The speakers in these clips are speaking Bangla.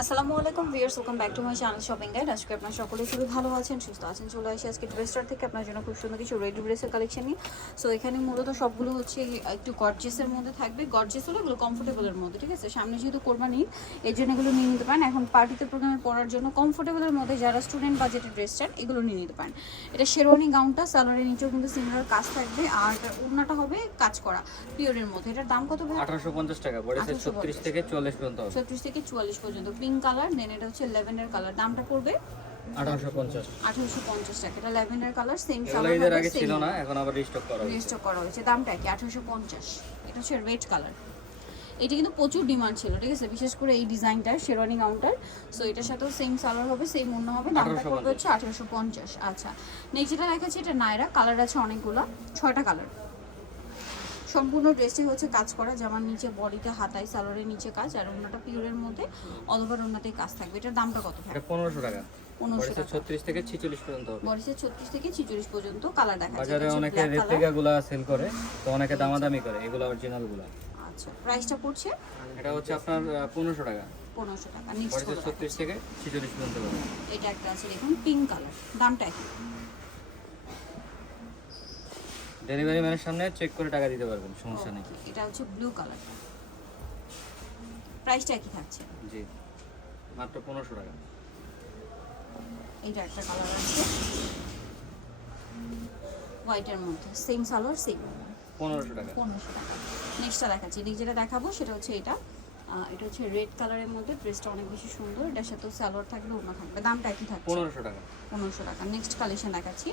আসসালামু আলাইকুম viewers, welcome back to my channel shopping guide. আজকে আপনারা সকলে খুবই ভালো আছেন, সুস্থ আছেন। চলে আসি আজকে ড্রেসটার থেকে আপনার জন্য খুব সুন্দর কিছু রেডি ড্রেসের কালেকশন নিয়ে। সো এখানে মূলত সবগুলো হচ্ছে একটু গর্জিয়াসের মধ্যে থাকবে। গর্জিয়াস হলো এগুলো কমফোর্টেবলের মধ্যে, ঠিক আছে? সামনে যেহেতু কোরবানি, এই জন্য এগুলো নিয়ে নিতে পারেন। এখন পার্টিতে প্রোগ্রামে পরার জন্য কমফোর্টেবলের মধ্যে যারা স্টুডেন্ট বাজেটের ড্রেস চান এগুলো নিয়ে নিতে পারেন। এটা শেরওয়ানি গাউনটা, সালোয়ারের নিচেও কিন্তু সিমিলার কাজ থাকবে, আর ওড়নাটা হবে কাজ করা পিওরের মধ্যে। এটার দাম কত ভাই? 1850 টাকা, বডিতে 36 থেকে 44 পর্যন্ত হবে। 36 থেকে 44 পর্যন্ত। পিঙ্ক কালার, দেন এটা হচ্ছে ল্যাভেন্ডার কালার। দামটা পড়বে 1850 টাকা। এটা ল্যাভেন্ডার কালার, সেম কালার। এর আগে ছিল না, এখন আবার রিস্টক করা হয়েছে। রিস্টক করা হয়েছে। দামটা কি? 1850। এটা হচ্ছে রেড কালার। এটা কিন্তু প্রচুর ডিমান্ড ছিল, ঠিক আছে? বিশেষ করে এই ডিজাইনটার, শেরওয়ানি গাউনটার। সো এটার সাথেও সেম সালোয়ার হবে, সেম ওড়না হবে। দামটা পড়বে হচ্ছে 1850। আচ্ছা, নেক্সট যেটা দেখাচ্ছি এটা নায়রা কালার, আছে অনেকগুলো, 6টা কালার। সম্পূর্ণ ড্রেসটি হচ্ছে কাজ করা, জামার নিচে বডিতে হাতায় সালোয়ারের নিচে কাজ, আর ওড়নাটা পিওরের মধ্যে অল ওভার ওড়নাতেই কাজ থাকবে। এটার দামটা কত? এটা 1500 টাকা। 1500 টাকা। 36 থেকে 46 পর্যন্ত হবে। বডিতে 36 থেকে 46 পর্যন্ত কালার দেখাচ্ছে। বাজারে অনেকে রেপ্লিকাগুলো সেল করে, তো অনেকে দামাদামি করে, এগুলো অরিজিনালগুলো। আচ্ছা, প্রাইসটা পড়ছে? এটা হচ্ছে আপনার 1500 টাকা। 1500 টাকা। নেক্সট বডিতে 36 থেকে 46 পর্যন্ত হবে। এটা একটা আছে দেখুন, পিঙ্ক কালার। দামটা কি? ডেলিভারি ম্যানের সামনে চেক করে টাকা দিতে পারবেন, সমস্যা নেই। এটা হচ্ছে ব্লু কালার। প্রাইসটা কি থাকছে? জি, মাত্র 1500 টাকা। এটা একটা কালার আছে হোয়াইটের মধ্যে, সেম সালোয়ার সেম। 1500 টাকা। 1500 টাকা। নেক্সটটা দেখাচ্ছি। নেক্সট যেটা দেখাবো সেটা হচ্ছে এটা। এটা হচ্ছে রেড কালারের মধ্যে। ড্রেসটা অনেক বেশি সুন্দর। এটার সাথে সালোয়ার থাকবে, ওড়না থাকবে। দামটা কি থাকছে? 1500 টাকা। 1500 টাকা। নেক্সট কালেকশন দেখাচ্ছি।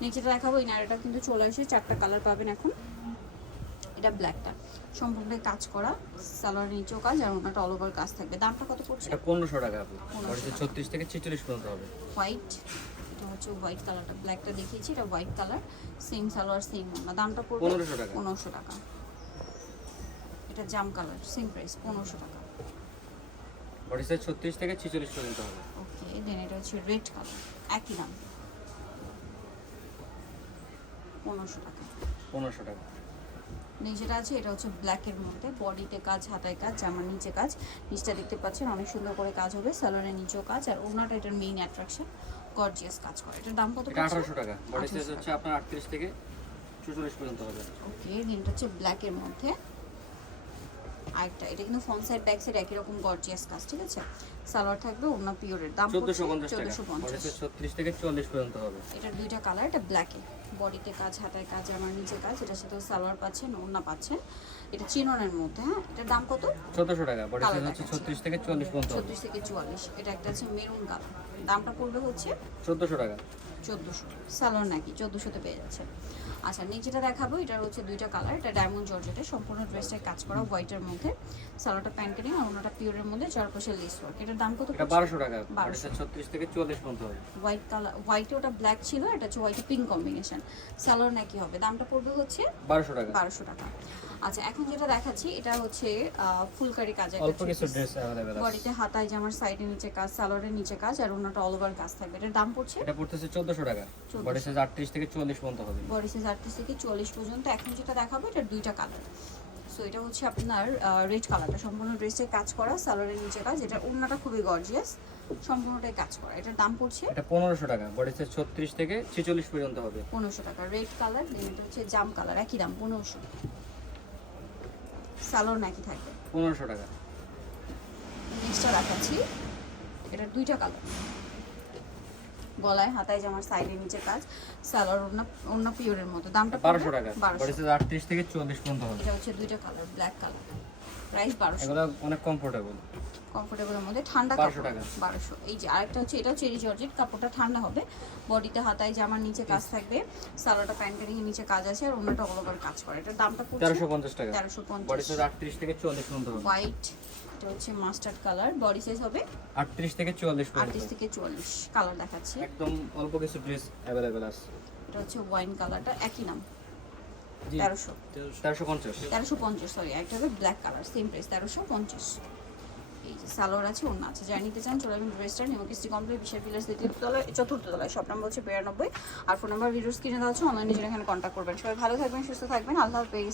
নেক্সট যেটা দেখাবো, এই নাড়াটা কিন্তু চলে আসে, 4টা কালার পাবেন এখন। এটা ব্ল্যাকটা সম্পূর্ণ কাজ করা, সালোয়ার নিচেও কাজ, আর ওনাটা অল ওভার কাজ থাকবে। দামটা কত পড়ছে? এটা 1500 টাকা আপু। বডিতে 36 থেকে 46 পর্যন্ত হবে। হোয়াইট, এটা হচ্ছে হোয়াইট কালারটা, ব্ল্যাকটা দেখিয়েছি, এটা white colour, same salwar same ওনা। দামটা পড়বে 1500 টাকা। 1500 টাকা। এটা জাম কালার, সেম প্রাইস 1500 টাকা। বডিতে 36 থেকে 46 পর্যন্ত হবে। ওকে, দেন এটা হচ্ছে রেড কালার, একই দাম 1500 টাকা। 1500 টাকা। নেক্সট যেটা আছে এটা হচ্ছে ব্ল্যাকের মধ্যে, বডিতে কাজ, হাতায় কাজ, জামার নিচে কাজ। নিচটা দেখতে পাচ্ছেন অনেক সুন্দর করে কাজ হবে, সালোয়ারের নিচেও কাজ, আর ওড়নাটা এটার মেইন অ্যাট্রাকশন, গর্জিয়াস কাজ করে। এটার দাম কত? 1800 টাকা। বডি সাইজ হচ্ছে আপনার 38 থেকে 44 পর্যন্ত হবে। ওকে, দিনটা হচ্ছে ব্ল্যাকের মধ্যে। আরেকটা, এটা কিন্তু ফ্রন্ট সাইড ব্যাক সাইড একই রকম গর্জিয়াস কাজ, ঠিক আছে? সালোয়ার থাকবে, ওড়না পিওরের। দাম 1450 টাকা। 1450। বডি সাইজ 36 থেকে 44 পর্যন্ত হবে। এটার দুইটা কালার, এটা ব্ল্যাকে, বডিতে কাজ, হাতায় কাজ, আমার নিচে কাজ। এটার সাথে সালোয়ার পাচ্ছেন, ওড়না পাচ্ছেন। এটা চিননের মধ্যে। হ্যাঁ, এটার দাম কত? 1400 টাকা। বডি সাইজ হচ্ছে 36 থেকে 44 পর্যন্ত হবে। 36 থেকে 44। এটা একটা আছে মেরুন কালার। দামটা পড়বে হচ্ছে 1400 টাকা। 1400। সালোয়ার নাকি 1400-তে পেয়ে যাচ্ছে। আচ্ছা, নেক্সট যেটা দেখাবো, এটার হচ্ছে দুইটা কালার। এটা ডায়মন্ড জর্জেটের, সম্পূর্ণ ড্রেসটায় কাজ করা হোয়াইটের মধ্যে, সালোয়ারটা প্যান্ট কাটিং, আর ওনাটা পিওরের মধ্যে, চারপাশে লেস ওয়ার্ক। এটার দাম কত? এটা 1200 টাকা। বডি সাইজ 36 থেকে 44 পর্যন্ত হবে। হোয়াইট কালার, হোয়াইটে ওটা ব্ল্যাক ছিল, এটা হচ্ছে হোয়াইট পিঙ্ক কম্বিনেশন। সালোয়ার নাকি হবে। দামটা পড়বে হচ্ছে 1200 টাকা। 1200 টাকা। আচ্ছা, এখন যেটা দেখাচ্ছি এটা হচ্ছে ফুলকারি কাজের, অল্প কিছু ড্রেস अवेलेबल আছে। বডিতে হাতায়, জামার সাইডে নিচে কাজ, সালোয়ারের নিচে কাজ, আর ওনাটা অল ওভার কাজ থাকবে। এটার দাম পড়ছে? এটা পড়তেছে 1400 টাকা। বডি সাইজ 38 থেকে 44 পর্যন্ত হবে। বডি সাইজ 38 থেকে 44 পর্যন্ত। এখন যেটা দেখাবো এটার দুইটা কালার। সো এটা হচ্ছে আপনার রেড কালারটা, সম্পূর্ণ ড্রেসে কাজ করা, সালোয়ারের নিচে কাজ। এটা ওড়নাটা খুবই গর্জিয়াস, সম্পূর্ণটাই কাজ করা। এটার দাম পড়ছে? এটা 1500 টাকা। বডি সাইজ 36 থেকে 46 পর্যন্ত হবে। 1500 টাকা। রেড কালার, এটা হচ্ছে জাম কালার, একই দাম 1500। সালোয়ার নাকি থাকবে 1500 টাকা। নেক্সটটা দেখাচ্ছি, এটার দুইটা কালার। গলায়, হাতায়, জামার সাইডে নিচে কাজ, সালোয়ার, ওড়না পিওরের মতো। দামটা 1200 টাকা। 1200। বডি সাইজ 38 থেকে 44 পর্যন্ত হবে। এটা হচ্ছে দুইটা কালার, ব্ল্যাক কালার। প্রাইস 1200। এগুলো অনেক কমফোর্টেবল। কমফোর্টেবলের মধ্যে, ঠান্ডা 1200 টাকা। 1200। এই যে আরেকটা হচ্ছে, এটাও চেরি জর্জেট, কাপড়টা ঠান্ডা হবে, বডিতে হাতায়, জামার নিচে কাজ থাকবে, সালোয়ারটা প্যান্ট কাটিং এর নিচে কাজ আছে, আর ওনাটা অল ওভার কাজ করে। এটার দামটা পড়ছে 1350 টাকা। 1350। বডি সাইজ 38 থেকে 44 পর্যন্ত হবে। হোয়াইট, এটা হচ্ছে মাস্টার্ড কালার, বডি সাইজ হবে 38 থেকে 44 পর্যন্ত। 38 থেকে 44। কালার দেখাচ্ছি, একদম অল্প কিছু ড্রেস अवेलेबल আছে। এটা হচ্ছে ওয়াইন কালারটা, একই নাম জি 1300। 1350। 1350, সরি। একটা হবে ব্ল্যাক কালার, সেম প্রাইস 1350। এই যে সালোয়ার আছে, ওড়না আছে। যারা নিতে চান চলে আসবেন ড্রেসটা নিমকিস্টি কমপ্লেক্স, বিশাল বিলাস দ্বিতীয় তলায়, চতুর্থ তলায়। শপ নাম্বার হচ্ছে 92, আর ফোন নাম্বার ভিডিওস কিনে দেওয়া হচ্ছে। অনলাইনে যেটা এখানে কন্ট্যাক্ট করবেন। সবাই ভালো থাকবেন, সুস্থ থাকবেন। আল্লাহ হাফেজ।